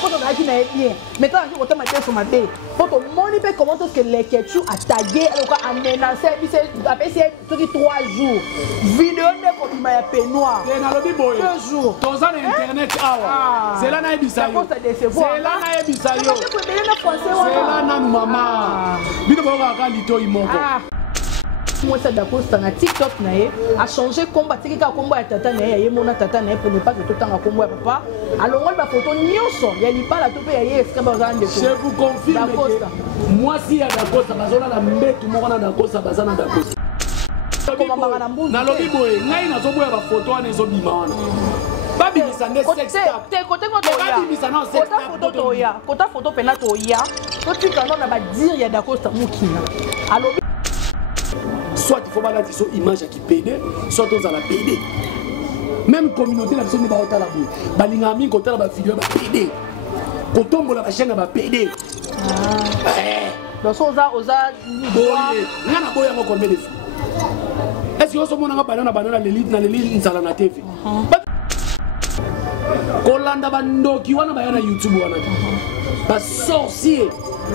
d'accord on a qui n'est bien mais quand on t'a sur ma tête pour ton money peut comment est-ce que les ketchup a tagué alors qu'on a menacé après c'est 3 jours vidéo ne comme il pe noir 2 jours dans internet c'est là na ebisa yo c'est là na ebisa yo c'est là na maman bino ba ka lito imoko moi ça d'accord ça na TikTok na a changé combat tika combat ya tata na ye mona tata na pour ne pas que tout temps combat ya papa alors on va photo nyonso ya libala to pe ya ye est-ce que bazana de je vous confirme que moi si ya d'accord ça bazona la mbetu moko na d'accord ça bazana d'accord na lobi boye ngai na zo boya ba photo ana zo bima wana babi bisande sex te côté ngoto ya côté photo pena to ya to tika non na ba dire ya d'accord ça mukina alors soit il faut pas la image qui pédé soit on la pédé même communauté la personne ne va pas la boue balinga mi côté la vidéo ba pédé kotombo la chaîne ba pédé donc oza boye ngana boya mo combien de fois est-ce que on a banana l'élite na l'élite nsala na TV kolanda bandoki wana ba na YouTube wana ba sorcier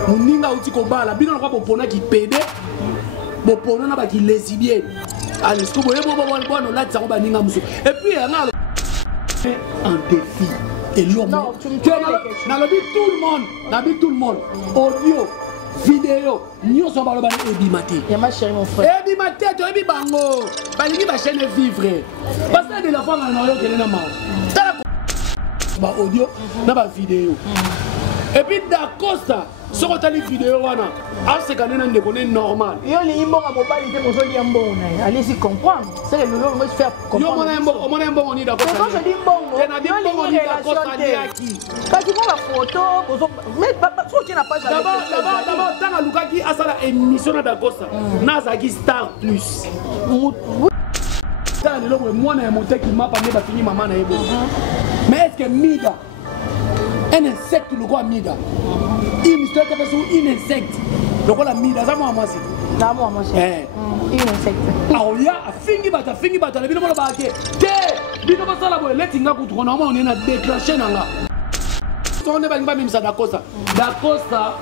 muninga uti ko bala bino kwa popona ki pédé bon pour nous na qui lesbienne allez ce que vous voyez bon là ça va ninga muso et puis on a un défi et l'homme non tu me na le but tout le monde audio vidéo nous sommes pas le ban ebimate ya ma chérie mon frère ebimate to ebi bango balingi ba chaîne vivre parce que de la fois na yo kele na ma ba audio na ba vidéo et puis d'Acosta si on a une vidéo, c'est quand même normal. Il y a des gens qui ont allez-y comprendre. C'est le lot de faire comprendre. On est d'accord. Quand je dis bon, il y a une relation. Quand tu vois la photo, mais tu n'as pas jamais. D'abord, dans le cas qui a ça émission d'Acosta, Nazaki Star Plus. Moi, je monté qui m'a pas fini maman. Mais est-ce que Mida, un insecte, le quoi Mida? Une histoire qui est un insecte. Donc on a mis dans moi moi c'est. Dans moi c'est. Un insecte. Ah on y a fingi bata le bino mo ba ke. Te bino ba sala boy letinga ku tona on est na déclencher nanga. On ne va pas même ça d'Acosta. D'Acosta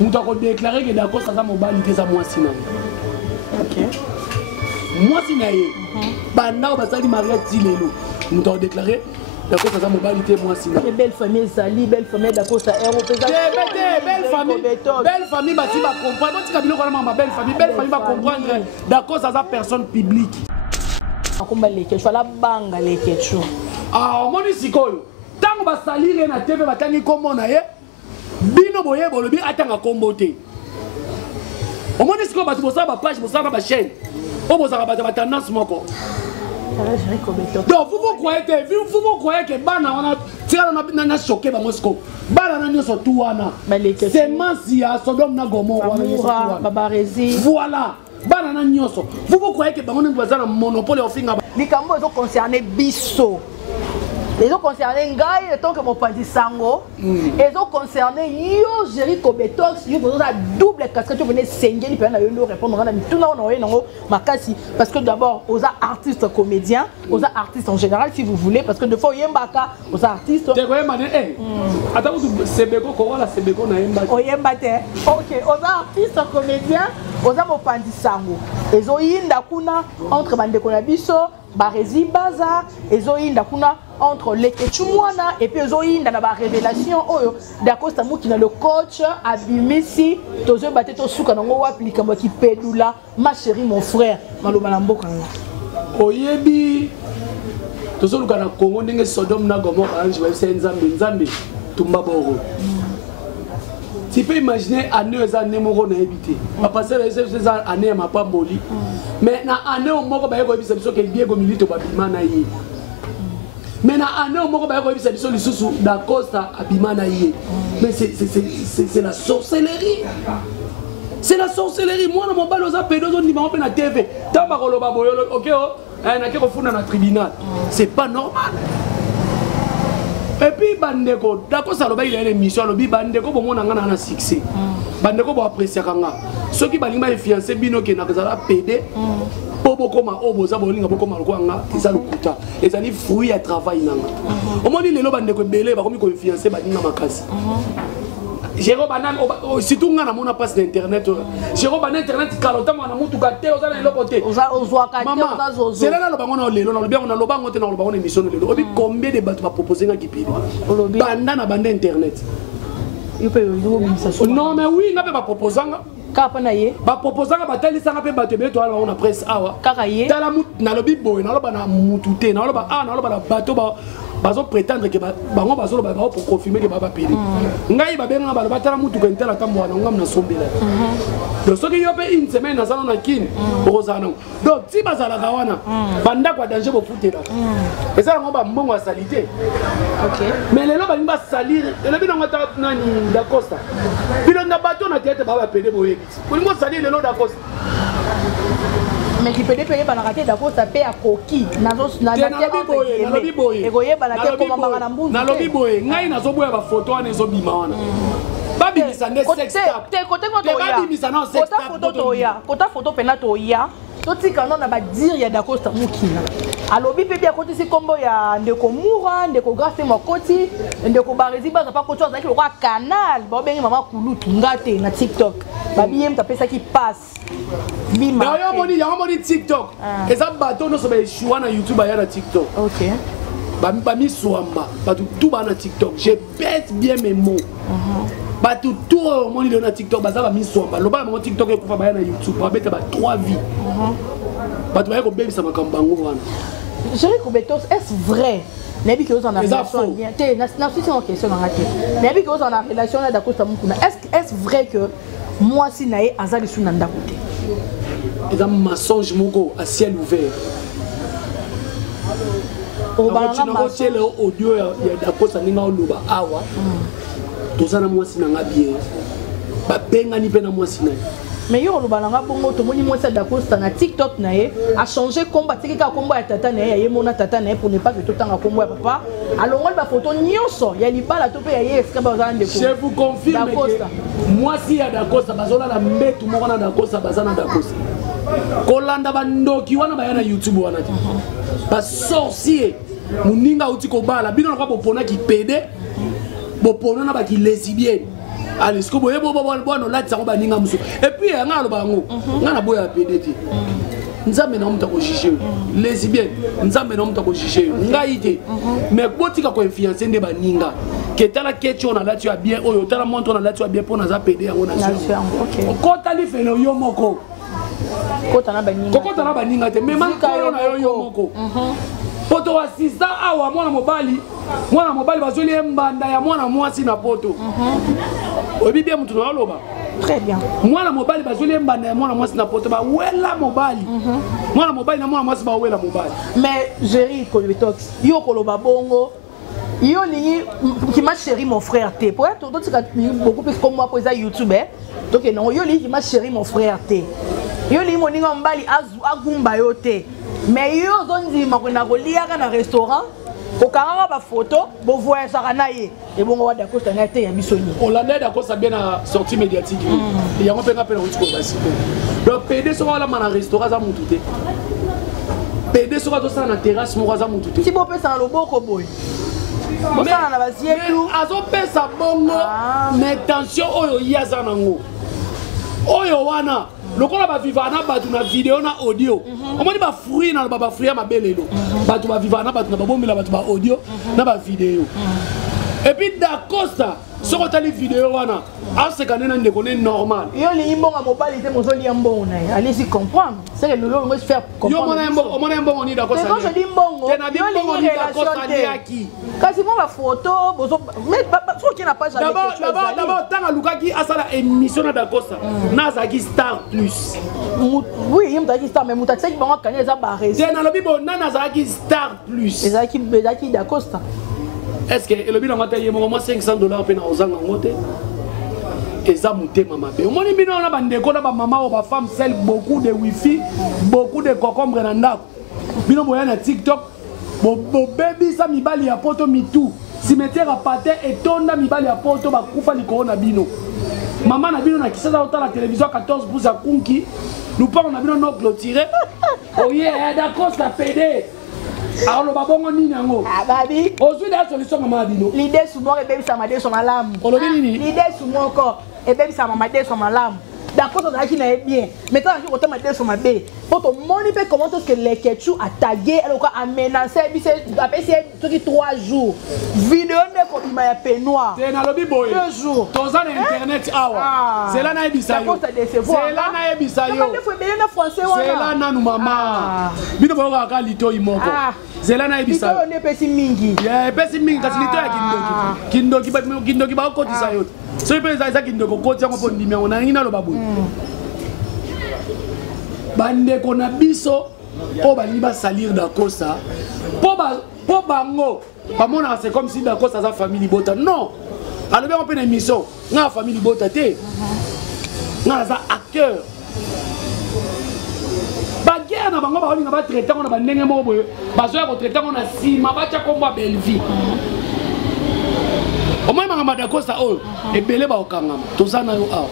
on doit déclarer que d'Acosta ça mobilité ça moi sina. OK. Moi sina ye. Banda ba sali mariage tilelo. On doit déclarer d'accord ça mobilité moi sinon belle famille Sali belle famille d'Acosta belle famille bah tu vas comprendre tu kabilo kwa ma belle famille va comprendre d'accord ça personne publique akomba leke je la banga leke chu ah on moni sikoyo tango ba salire na TV batangi kombo na ye bino boye bolobi atanga kombo te on moni sikoyo ba bosa ba page bosa ba chaîne o bosa ba tendance moko. Donc vous croyez que bana on a tiré on a choqué ba Moscou bana na nyoso tout wana c'est Mansia Sodome na Gomorrhe Babarezi voilà bana na nyoso vous croyez que bango ndoza na monopole ofinga likambo ezo concerner biso ils ont concerné Ngaï, tant que mon padi sango. Ils ont concerné yo Jericho Betox, yo besoin de double casquette, tu venais saigner, il peut y répondre on a tout là on a eu makasi parce que d'abord aux artistes comédiens, aux artistes en général si vous voulez parce que de fois yembaka aux artistes. Tu vois mané attends c'est beko ko wala c'est beko na yemba. Oyembate. OK, aux artistes comédiens, aux mon padi sango. Ils ont yinda kuna entre bandeko na biso, barezi baza, ils ont yinda kuna entre les Ketchumwana et puis ils dans la révélation d'Acosta qui est le coach Abimisi tozo baté to suka nango appliquer moi qui pédula ma chérie mon frère maloba na mboka oyebi tozo luka na Congo ndenge Sodome na Gomorrhe ange va nzambe tumba boro. Tu peux imaginer année aux années moko na habité papa c'est année ma pas boli mais na année au moko ba yeko bisa biso ke Diego Milito babima na yi. Mais na année moko ba ko bisa biso lisusu d'Acosta abimana yé mais c'est la sorcellerie. C'est la sorcellerie. Moi na mobile oza pédozo ndima pe na TV tamba ko loba boyolo OK na ke ko funda na tribunal c'est pas normal. Et puis bandeko d'Acosta loba il a une émission lobi bandeko bo mona ngana na succès bandeko bo apprécier kanga ceux qui balinga fiancé bino ke na kazala PD po bokoma oboza bolinga bokoma lokwanga eza lokuta ezali fruit ya travail nanga omoni lelo bandeko ebele bakomi koinfluence baninga makasi Jérôme Banan, si tout le monde a passe d'internet, Jérôme Banan, internet, Kalota, on a monté gâté, on a le côté. Maman, c'est là le bangon, on a le bien, on a le bangon, on a le bangon émission. Combien de bateaux va proposer à Guipé? Bandan a bandé internet. Non, mais oui, on va proposer. Kapanaye ba proposant ba tali sanga pe bato be to ala on a presse awa kakaye tala mut na lobi boy na loba na mutute na loba na loba na bato ba bazo prétendre que bango bazo ba pour confirmer que ba pili ngai ba benga ba tala mutu ko ntela tambo na ngam na sombela donc soki yo pe une semaine na salon na kin rozana donc si bazala kawana banda kwa danger bo futela et ça ngo ba mbongo a salité OK mais lelo ba nimba salir le bino ngata nani da costa bino na bato na tete ba pele boye pour moi salir le nom da costa mais qui peut payer par la raté d'accord ça paye à coquille na lobi boye et goye balate comme bangana mbuzi na lobi boye ngai na zo boya ba photo ane zo bima wana babi misande sex tap te côté ko to ya babi misana sex tap photo to ya kota photo pena to ya to tika non na ba dire ya d'accord ça mukina alobi pe bien côté si kombo ya ndeko mura ndeko grâce mokoti ndeko barezi baza pa côté azaki lokwa canal ba bengi mama kulutu ngate na TikTok babi yem tapesa ki passe bima ya moni TikTok eza bato no so ba échouer na YouTube ya na TikTok OK ba mi swamba ba tout ba na TikTok je pèse bien mes mots ba tout moni na TikTok ba za ba mi swamba lo ba mo TikTok ekufa ba na YouTube ba beta ba 3 vies ba to ba ko bebisa makambo bango wana Chérie Koubetos, est-ce vrai? N'est-ce que vous en avez relation bien? C'est une question dans la tête. N'est-ce que vous en avez relation là d'accord? Est-ce vrai que moi si naé azali sunanda côté? C'est un mensonge moko à ciel ouvert. Au balanga mensonge le audio ya d'accord ça ninga oluba awa. Tozana moi sinanga bien. Ba benga ni pena moi sinanga. Mais yo le balanga bongo to moni moi ça d'accord ça na TikTok naé a changé combat tika combat ya tata naé ya mona tata naé pour ne pas que tout temps combat papa alors on va photo nyonso ya libala to pe ya extra ba zande ko. Je vous confirme que moi si ya d'accord ça bazona la mbetu moko na d'accord ça bazana d'accord ça. Kolanda bandoki wana ba na YouTube wana ti. Ba sorcier muninga uti ko bala bino kwa bopona ki pede bopona na ba ki lesbienne. Allez, ce que vous voyez, et puis, il y a un bango, on a beau appeler. Nous avons juger les bien, nous avons juger mais quand tu as confiance en des baninga, que tu as la question là, tu as bien, ou tu as la montre là, tu as bien pour nous appeler. Quand tu as fait le yomoko, quand tu as la baninga, mais même quand tu as yomoko. Poto assistant awa mwana mobali bazoli mbanda ya mwana mwasi na poto. Obi bien mutu na loba. Très bien. Mwana mobali bazoli mbanda ya mwana mwasi na poto ba wela mobali. Mwana mobali na mwana mwasi ba wela mobali. Mais Jerry Kolbetox, yo koloba bongo. Yo lingi qui m'a chéri mon frère T. Pour être beaucoup plus comme moi pour ça YouTube. Donc non, yo lingi qui m'a chéri mon frère T. Yo lingi moninga mbali agumba yo te. Mais yo zondi makona kolia kana restaurant okanga ba photo bo voyer ça kanaye et bon wa d'accord ça ngate ya bisoni Hollande d'accord ça bien na sortie médiatique il y a un peu rappel au truc basi donc PD so wala mana restaurant za mututé PD so ka to ça na terrasse mo za mututé si bo pesa na loboko boy bo ça na basietu azo pesa bongo mais tension oyo yaza nango oyo wana lokola ba vivana batu na vidéo na audio omoni ba fruit na ba fruit ma belelo batu ba vivana batu na ba bombela batu ba audio na ba vidéo et puis d'Acosta soko tali vidéo wana asekane na ndeko ne normal yo li mbonga mobali te mozoli ya mbongo na allez-y comprendre c'est que nous devons faire comprendre yo mona mbongo ni d'Acosta quand je dis mbongo yo li d'Acosta ni aki kasi moi la photo bozo mais faut qu'il n'a pas jamais d'abord tanga lukaki asala émission na d'Acosta na zaki Star Plus oui il me dit Star mais muta tsaki bango kanya za barré c'est na lobi bon na zaki Star Plus ezaki d'Acosta. Est-ce que le bilan matin il y a 500 $ pena ozanga ngote eza mutema mabe omoni bino na bandeko na ba mama ou ba femme celle beaucoup de wifi beaucoup de concombre na ndako bino boya na TikTok bo baby sa mibali ya poto mitu cimetière à patin et tonda mibali ya poto ba kufa likolo na bino maman na bino na kisasa ota la télévision 14 pouces à kunki nous parlons na bino no clôturer oh yeah d'accord ça pédé alors le babongo nini yango ah babi ozwi la solution maman bino l'idée souvent et bien ça m'a dit son alarme l'idée souvent encore et bien ça m'a dit son alarme d'accord ça qui n'est bien mais quand je m'a dit son ma bé pour ton money peut comment est-ce que les ketchup a tagué alors a menacé puis c'est après c'est 3 jours vidéo ne ko bima ya peignoir c'est na lobby boy 2 jours toza na internet awa c'est là na ebisa yo c'est là na ebisa yo c'est là na nous maman bino ba ka lito imoko c'est là na ebisa yo ne pesi mingi ya pesi mingi kasi lito ya kindoki ba ko tisa yo so ipe za kindoko ko tsango po ndimi on a ngina lo babu bande ko na biso o ba liba salir da kosa po bango ba mona c'est comme si da kosa za famille bota non alors on peut une émission na famille bota te na za acteur ba guerre na bango ba olinga ba traiter on ba ndenge mo boye ba zo ya ko traiter on na sima ba tcha ko mwa belle vie au moins ma Dacosta oh et belé ba okanga tozana yo awa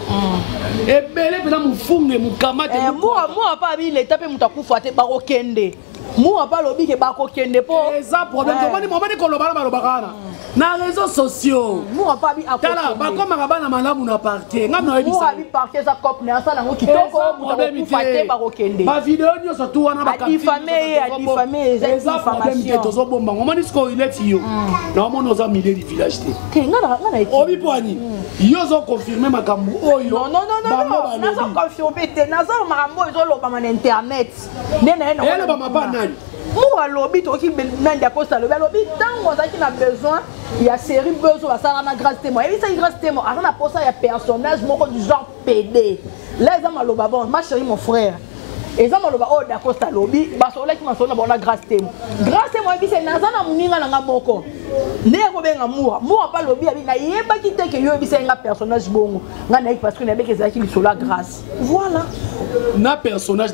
et belé pela mufunge mukamate moi pas bi l'état pe mutakufa te ba okende moi pas lobi ke ba okende po ça problème moni ko loba ba kana na réseaux sociaux moi pas bi akokende tala ba koma ka bana malamu na parquet ngam na ebisa moi bi parquet ça cop na ça nango kitoko mutakufa te ba okende ba vidéo nyo surtout wana ba diffamé ça diffamation tozo bomba ngomani sko il est yo na mo noza milieu du village te ngana obi poani yo zo confirmer makambu oyo non nazo confirmer te nazo makambo zo loba man internet nena eno ele ba mapa nani moi lobi to ki nandi akosta lobi tango za ki na besoin ya série besoin ça na grâce témoin et ça grâce témoin ana pour ça ya personnage moko du genre PD là ça maloba bon ma chérie mon frère et ça maloba oh d'acosta lobi ba so là ki masona bona grâce témoin bi c'est nazana muninga na moko ne ko benga moi pas lobi abi na yeba ki te ke yo bi c'est un personnage bongo ngana parce que na beke za ki sur la grâce voilà na personnage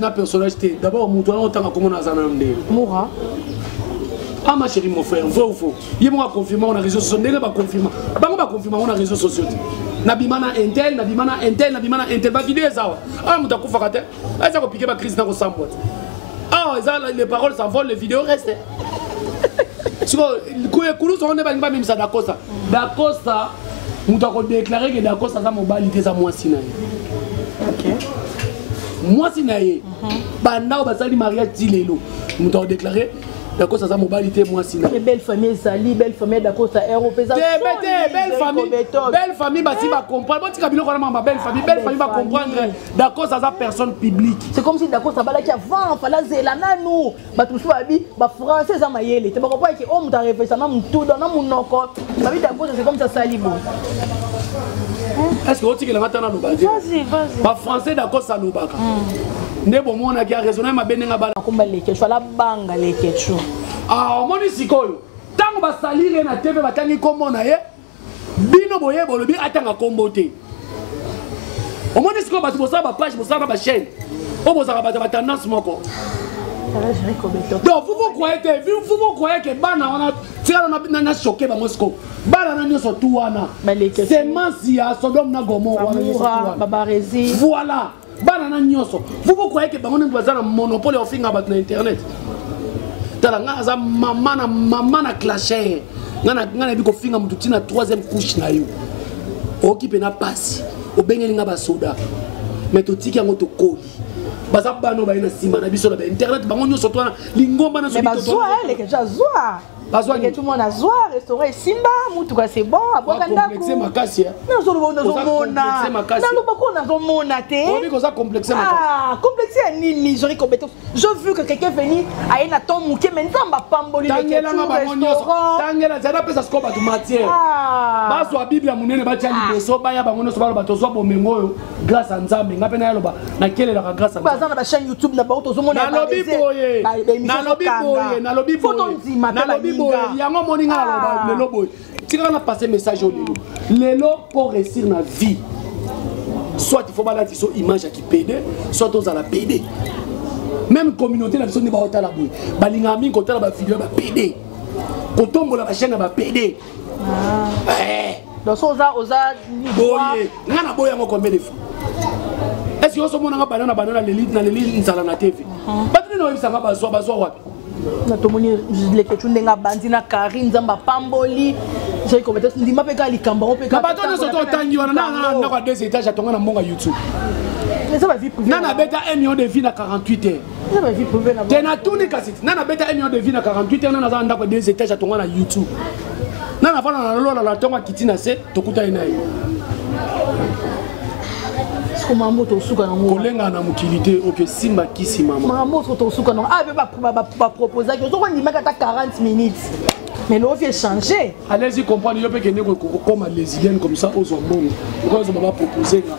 te d'abord mutu on tanga comment nazana mde moura ah ma chérie mon frère vrai ou faux il m'a confirmé on a réseaux sociaux ndenge ba confirmer bango ba confirmer on a réseaux sociaux na bimana intel ba vidéo ça ah muta kufa kate asa ko piquer ba crise na ko sambo ah ça les paroles s'envolent les vidéos restent tu vois kulu so on ba ngba mimisa Dacosta muta ko déclarer que Dacosta za mobilité za moi sinaye OK moi sinaye banda ba sali mariage tilelo muta ko déclarer Dacosta za mobilité moi sinaye belle famille Zali belle famille Dacosta européen belle famille ba si ba comprendre bon tika biloko na ma belle famille ba comprendre Dacosta za personne publique c'est comme si Dacosta bala ki avant fala zela nanu ba tout so abi ba français za mayele te ba comprendre que homme ta référence na mutu dans na munoko ba bi Dacosta c'est comme ça salibo est-ce que vous tirez la matin dans le bas vas-y pas français Dacosta lobaka ne bon mona ki a raisonner ma benenga bala komba leke chola banga leke chu ah moni sikoyo tango ba salire na TV batangi kombo na ye bino boye bolobi atanga kombo te o moni sikoyo ba bosa ba page bosa ba chaîne o bosa ba tendance moko donc vous croyez que bana wana tira na choqué ba mosco bana na nyoso tu wana c'est mansia Sodome na Gomorrhe wana babarezi voilà bana na nyoso vous croyez que bango ndoza na monopole au finga bat na internet tala nga za mama na clasher ngana bi ko finga mutu tina 3e couche na yo okipe na passe obengeli nga ba soda mais to tiki yango to koli baza bano ba ina sima na biso na internet bango nyoso to na lingomba na so mais bazwa elle que jazwa bazwa que tout le monde a zwa restaurant simba mutu ka c'est bon aboka ndako complexer makasi non zo lo mona na lo bako na zo mona te on dit que ça complexer makasi ah complexer ni j'aurais compétence je veux que quelqu'un venu aille na ton muke mais nzamba pamboli le tangela nga bango nyoso tangela zana pesa skoba tu matière bazwa bible ya munene ba tiali beso ba ya bango nyoso ba lo bato zo bomengo oyo grâce à nzambe ngape na yaloba na kelela ka grâce à nzambe baza na ba chaîne YouTube na ba to zo mona na lobi boye yango moninga na lelo boye tika na passer message au lelo pour réussir na vie soit il faut balati so image qui pédé soit aux à la pédé même communauté na biso ni ba otala boye balinga mingi kotala ba vidéo ba pédé kotombola ba chaîne ba pédé Donc oza boye ngana boya ngo combien de fois est-ce que oso mona nga banana l'élite na l'élite nzala na TV batini no bisanga bazwa wapi na tomoni leketu ndenga bandi na Karine Nzamba pamboli j'ai commenté ndima pe ka likamba on pe ka bato na soto tangi wana na kwa 2 étages atonga na mbonga YouTube ça va vie privée nana beta 1 million de vues na 48 heures ça va vie privée na tena tuni kasiti nana beta 1 million de vues na 48 heures nana za ndako 2 étages atonga na YouTube nana fana na lola la tonga kitina se tokuta ina ye comment moto suka na mo kolenga na mukilité OK simba kisi mama moto to suka na ba proposer que on ndima kata 40 minutes mais l'eau vient changer. Allez-y comprendre, il y a comme lesbienne comme ça aux hommes. Pourquoi ils vont proposer là?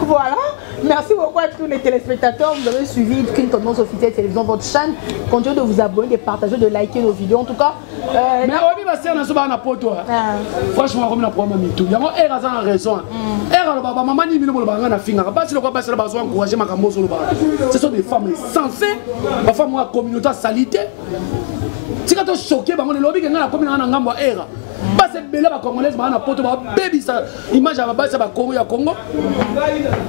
Voilà. Merci beaucoup à tous les téléspectateurs. Vous avez suivi une tendance officielle télévision votre chaîne. Continuez de vous abonner, de partager, de liker nos vidéos. En tout cas, mais on va faire un poto. Franchement, on a problème avec tout. Il y a raison. Maman ni mino banga na finga. Pas si le quoi passer la besoin encourager ma cambo sur le bar. Ce sont des femmes sensées. Ma femme moi communauté salité. Si quand on choqué bango le lobby que na communauté na ngambo era. Pas cette belle ba congolaise ba na poto ba baby ça image ba ba ça ba Congo ya Congo.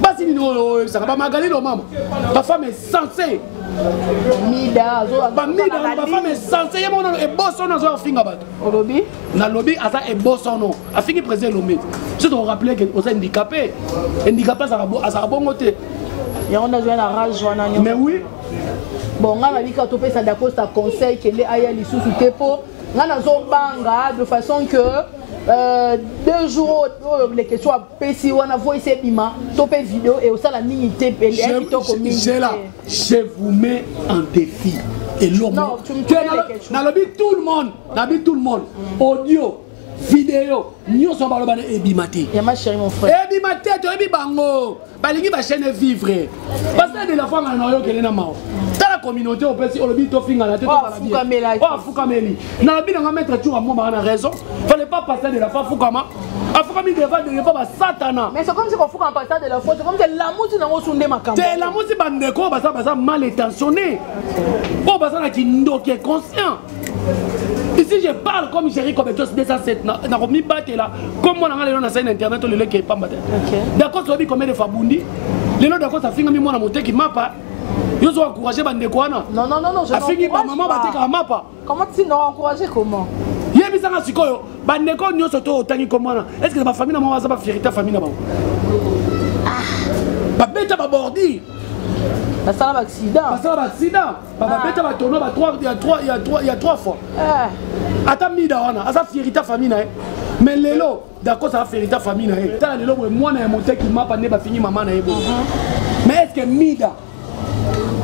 Pas si no ça ba magali lo maman. Ta femme est censée. Mida ma femme est censée mon et bosso na zo finga ba. Au lobby na lobby asa et bosso no. A fini président lomé. Je dois rappeler que aux handicapés ça bongo te. Et on a joué la rage wana. Mais oui. Bon, on a vu quand on fait ça d'accord, ça conseille que les aïe les sous tepo. On a banga de façon que 2 jours les questions à PC on a voix c'est bima topé vidéo et au ça la minité je vous mets en défi et l'homme non tu me connais les questions dans le but tout le monde audio vidéo nous sommes pas le ebimati ya ma chérie mon frère ebimati to ebi bango balingi ba chaîne vivre parce que de la fois na yo kelena mao la communauté au petit au to finga la tête fukameli na la bina mettre tout à moi na raison fallait pas passer de la fois fukama afukami de fois ba satana mais c'est comme si on fuka en passant de la fois c'est comme si l'amour na ngo sunde makambo c'est l'amour si bandeko basa mal intentionné oh basa na kindo qui est conscient. Ici je parle comme chérie comme tous 207 na remis battre là comme moi na scène internet le qui est pas battre d'accord tu as dit combien de fabundi les lots d'accord ça finga mi moi na moté qui mapa yo zo encourager bandeko wana non je afingi ba maman bateka mapa comment tu n'as encouragé comment yebi sanga sikoyo bandeko nyoso to otangi comment est-ce que ba famille na moi ça ba fierté famille na ba ba beta ba bordi ba sala ba accident ba beta ba tono ba 3 il y a 3 fois ata mida wana asa fierté famille na mais lelo d'accord ça va fierté famille na ta lelo moi na monter qui mapa ne ba fini maman na yebo mais est-ce que mida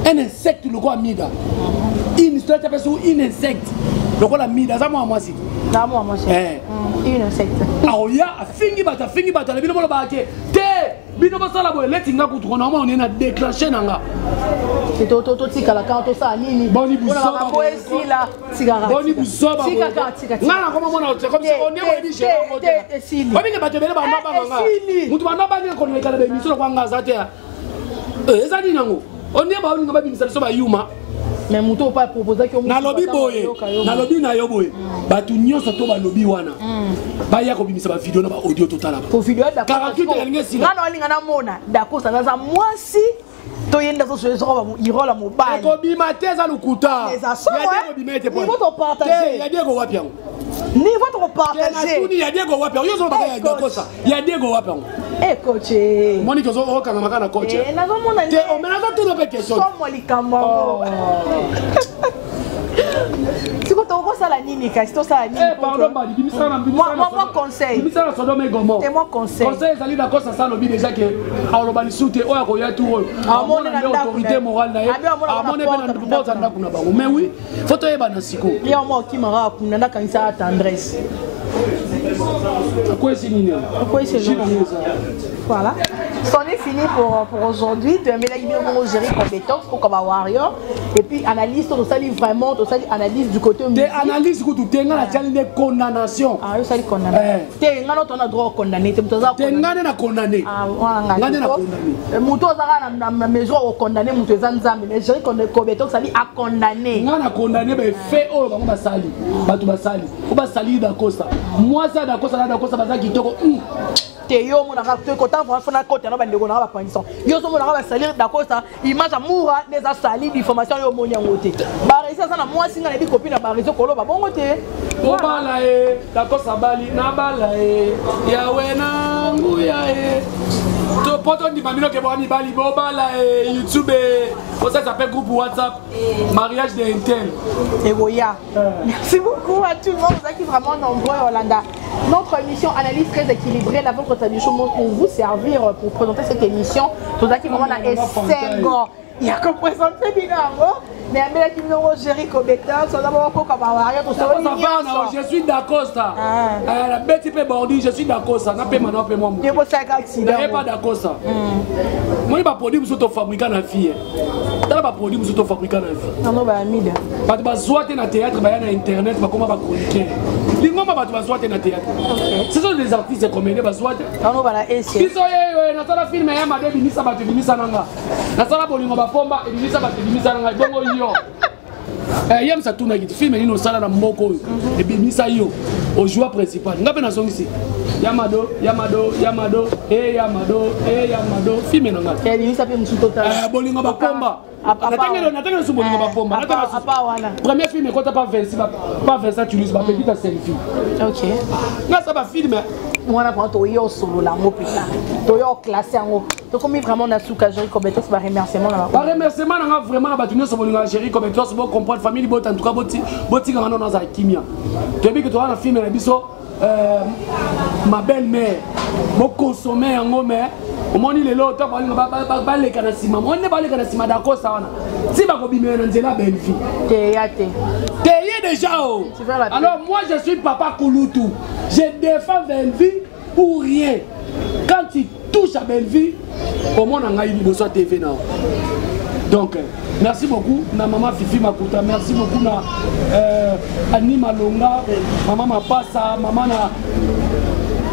un insecte le quoi mida une histoire tu appelles une insecte le quoi la mida ça moi si ça moi une insecte aoya fingi bata le bino ba ke te bino ba sala boy letinga ku tona mo on a déclenché nanga c'est toto tikala quand to sa nini boni busoba poésie là cigarette boni busoba tika ngala comme mona comme si on est dit chez on bini bato bele ba nga mutu bana ba ngeko ne kala be misolo kwa ngaza te eza ni nango on est ba on nga ba bimisa so ba yuma mais muto pas proposer que na lobby boye na lobby na yo boye batu nyonso to ba lobby wana ba ya ko bimisa ba video na ba audio total pour vidéo d'accord 48 elinge sila ngana olinga na mona d'accord ça za mwasi to yenda so so irola mobile ko bima teza lukuta ya ko bimete point niveau to partager ya Diego wapi yango niveau to partager tuni ya Diego wapi yo zo ba ya Diego ça ya Diego wapi yango coach Monique zo o kanga makana coach na zo mona te o mena zo tout no question so mo likamba siko to ko sala nini kasi to sala nini pardon ba bimisa na moi conseil bimisa na Sodome et Gomorrhe et moi conseil ezali d'accord ça ça lobi déjà que aloba lisute oya ko ya tout amone na autorité morale na ye amone pe na boza ndako na bango mais oui faut to yeba na siko ya moi qui mara kuna ndaka isa tendresse quoi c'est nini quoi c'est voilà Sony fini pour aujourd'hui. Tu as mis la gérer compétence pour comme warrior. Et puis analyse, tu as vraiment, tu as analyse du côté musique. Analyse que tu as des condamnations. Ah, ça condamné. Tu as droit à condamner. Tu as condamné. Ah, Mouto a na maison au condamné, Mouto Zanzam, mais gérer compétence, ça dit à condamner. On a condamné, mais fait oh, on va salir. On va salir d'accord ça. Moi, ça d'accord, ça d'accord, ça va qui te Théo, mon arabe, tu es content pour faire un côté, on va le voir pas ensemble. Yo, mon arabe, salir d'accord ça. Image à moura, des assalis, d'informations au monde yangote. Barre ça, ça na moi si on a des copines à barre, kolo ba bon côté. Obala e, d'accord ça bali na bala e. Yawe na nguya e. To poto ndi mamino ke boni bali bobala e YouTube. Ça s'appelle groupe WhatsApp mariage de Intel. Et Goya. Merci beaucoup à tout le monde, vous êtes vraiment nombreux Hollanda. Notre émission analyse très équilibrée, la vôtre tradition pour vous servir pour présenter cette émission. Tout ça qui vraiment a Essengo. Il y a que présenter Binango. Mais à qui nous gérer comme état, ça d'abord pour comme warrior tout ça. Je suis d'accord ça. La bête peut border, je suis d'accord ça. N'a pas maintenant pas moi. Il y a pas accident. Il y a pas d'accord ça. Moi il va produire sur ton fabricant na fille. Dans va produire sur ton fabricant na fille. Non ba mide. Pas de soit na théâtre, ba na internet, ba comment ba chroniquer. Lingoma ba tu soit na théâtre. Ce sont des artistes comédiens ba soit. Non ba la essayer. Biso na sala film ya ma de binisa ba tu binisa nanga. Na sala bolingo ba pomba binisa ba tu binisa nanga bongo yo. Yam ça tourne qui film ni no sala na mboko et binisa yo au joueur principal. Ngape na song ici. Yamado film nanga. Et binisa pe musu total. Bolingo ba pomba. Nataka su bolingo ba pomba. Premier film quand pas Vinci pas Vincent tu l'uses pas petit ta selfie. OK. Na ça ba film moi na prend to yo solo la mo plus tard. To yo classé en haut. To comme vraiment na souka gérer compétence ba remerciement na ba. Remerciement na vraiment na ba tunyo so bolingo gérer compétence bo comprendre famille bo en tout cas boti ngana na za kimia. Tu as vu que tu as un film na biso ma belle-mère mo consommer yango mais au moins il est là to ba le kana sima mo ne ba le kana sima d'accord ça wana si ba ko bimela na nzela belle fille te déjà oh. Alors moi je suis papa Kouloutou, je défends Belleville pour rien. Quand tu touches à Belleville au moins on a une bosso TV now. Donc merci beaucoup na maman Fifi Makuta, merci beaucoup na Annie Malonga, maman Mapasa, maman na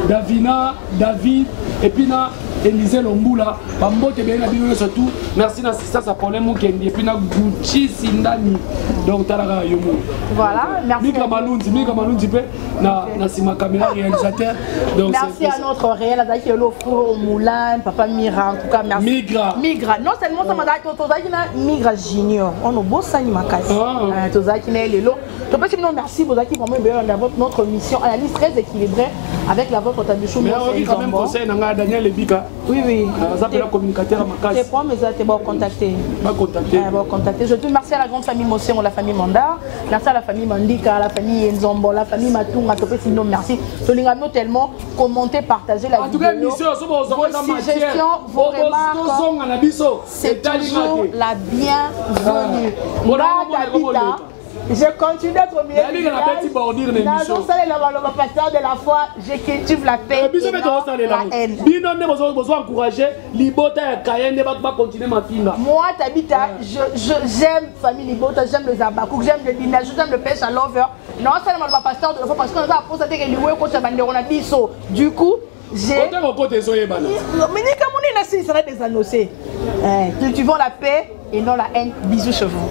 Davina, David et puis na Élisée Lombula, Bambote bien habillé surtout. Merci na assistance à Paulin Mukendi et puis na Gucci Sindani. Donc Taraga Yomo. Voilà, merci. Mika Malunzi pe na sima caméra réalisateur. Donc merci à notre réel Azaki Lofro Moulin, Papa Mira en tout cas merci. Migra. Non seulement ça m'a dit Tozaki na Migra Junior. On a beau sani makasi. Tozaki na lelo. To peux dire merci pour Zaki vraiment bien dans notre mission analyse très équilibrée avec la vôtre tradition. Mais on quand même conseil na Daniel Ebika. Oui. Ça peut la communicateur à Makasi. C'est quoi mais ça t'es bon contacter. Bon contacter. Je te remercie à la grande famille Mossé, la famille Mandar, merci à la famille Mandika, la famille Nzombo, la famille Matunga, sinon merci. Je l'ai tellement commenté, partagé la vidéo. Vos suggestions, vos remarques, c'est toujours la bienvenue. Je continue d'être au milieu du village. Dans le pasteur de la foi, je cultive la paix et la haine. Moi, Tabita, j'aime famille Libota, j'aime le Zabakouk, j'aime le Dina, j'aime le pêche à l'over. Non seulement le pasteur de la foi, parce qu'on a posé que lui, contre la biso. Du coup, j'ai... Cultivons la paix et non la haine. Bisous sur vous.